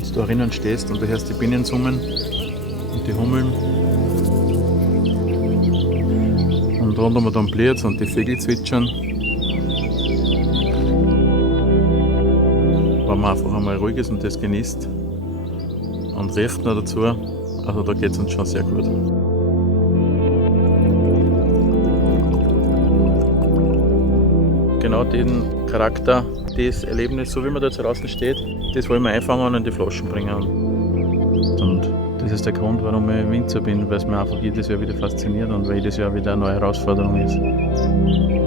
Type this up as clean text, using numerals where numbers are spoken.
wenn du da drinnen stehst und du hörst die Bienen summen und die Hummeln. Und rundum dann bliert's und die Vögel zwitschern. Wenn man einfach einmal ruhig ist und das genießt und riecht noch dazu, also da geht es uns schon sehr gut. Genau den Charakter, das Erlebnis, so wie man da jetzt draußen steht, das wollen wir einfangen und in die Flaschen bringen. Und das ist der Grund, warum ich Winzer bin, weil es mir einfach jedes Jahr wieder fasziniert und weil jedes Jahr wieder eine neue Herausforderung ist.